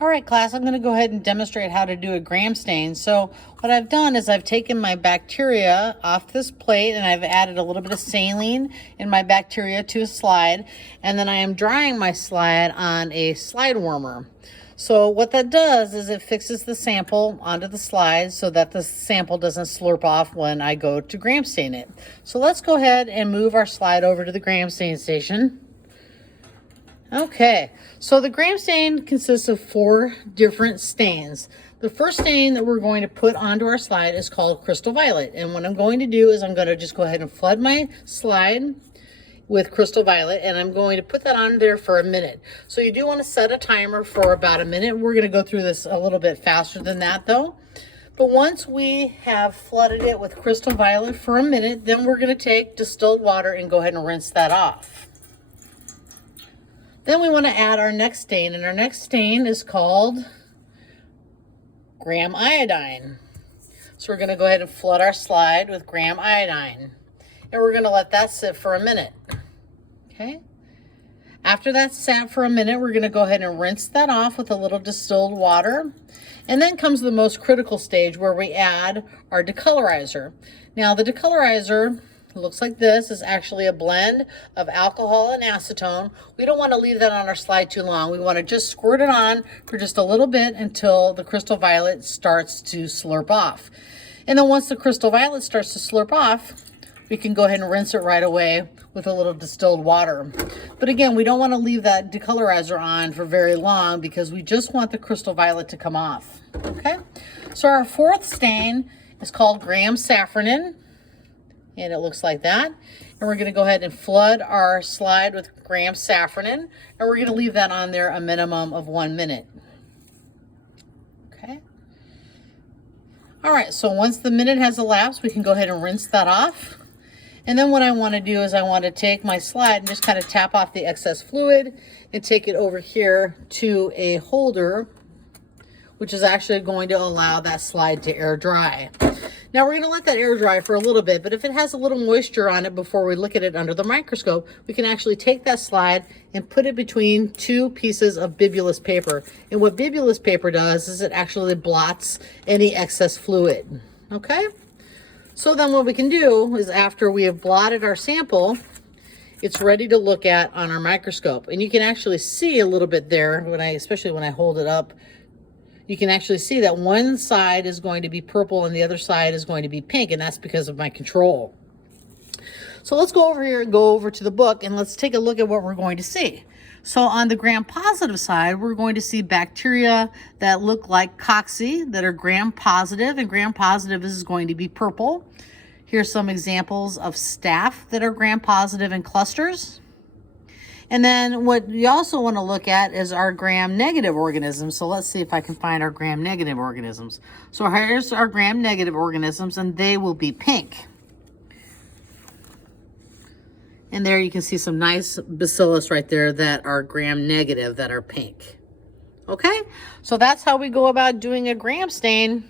All right, class, I'm going to go ahead and demonstrate how to do a gram stain. So what I've done is I've taken my bacteria off this plate and I've added a little bit of saline in my bacteria to a slide. And then I am drying my slide on a slide warmer. So what that does is it fixes the sample onto the slide so that the sample doesn't slurp off when I go to gram stain it. So let's go ahead and move our slide over to the gram stain station. Okay, so the gram stain consists of 4 different stains. The first stain that we're going to put onto our slide is called Crystal Violet. And what I'm going to do is I'm going to just go ahead and flood my slide with Crystal Violet, and I'm going to put that on there for a minute. So you do want to set a timer for about a minute. We're going to go through this a little bit faster than that though. But once we have flooded it with Crystal Violet for a minute, then we're going to take distilled water and go ahead and rinse that off. Then we want to add our next stain, and our next stain is called gram iodine. So we're going to go ahead and flood our slide with gram iodine, and we're going to let that sit for a minute. Okay. After that's sat for a minute, we're going to go ahead and rinse that off with a little distilled water. And then comes the most critical stage where we add our decolorizer. Now the decolorizer looks like this. Is actually a blend of alcohol and acetone. We don't want to leave that on our slide too long. We want to just squirt it on for just a little bit until the Crystal Violet starts to slurp off. And then once the Crystal Violet starts to slurp off, we can go ahead and rinse it right away with a little distilled water. But again, we don't want to leave that decolorizer on for very long because we just want the Crystal Violet to come off. Okay, so our 4th stain is called gram safranin. And it looks like that. And we're going to go ahead and flood our slide with gram safranin. And we're going to leave that on there a minimum of 1 minute. Okay. All right, so once the minute has elapsed, we can go ahead and rinse that off. And then what I want to do is I want to take my slide and just kind of tap off the excess fluid and take it over here to a holder, which is actually going to allow that slide to air dry. Now we're going to let that air dry for a little bit, but if it has a little moisture on it before we look at it under the microscope, we can actually take that slide and put it between 2 pieces of bibulous paper. And what bibulous paper does is it actually blots any excess fluid. Okay? So then what we can do is after we have blotted our sample, it's ready to look at on our microscope. And you can actually see a little bit there, especially when I hold it up. You can actually see that one side is going to be purple and the other side is going to be pink, and that's because of my control. So let's go over here and go over to the book and let's take a look at what we're going to see. So on the gram positive side, we're going to see bacteria that look like cocci that are gram positive, and gram positive is going to be purple. Here's some examples of staph that are gram positive in clusters. And then what you also want to look at is our gram-negative organisms. So let's see if I can find our gram-negative organisms. So here's our gram-negative organisms, and they will be pink. And there you can see some nice bacillus right there that are gram-negative, that are pink. Okay, so that's how we go about doing a gram stain.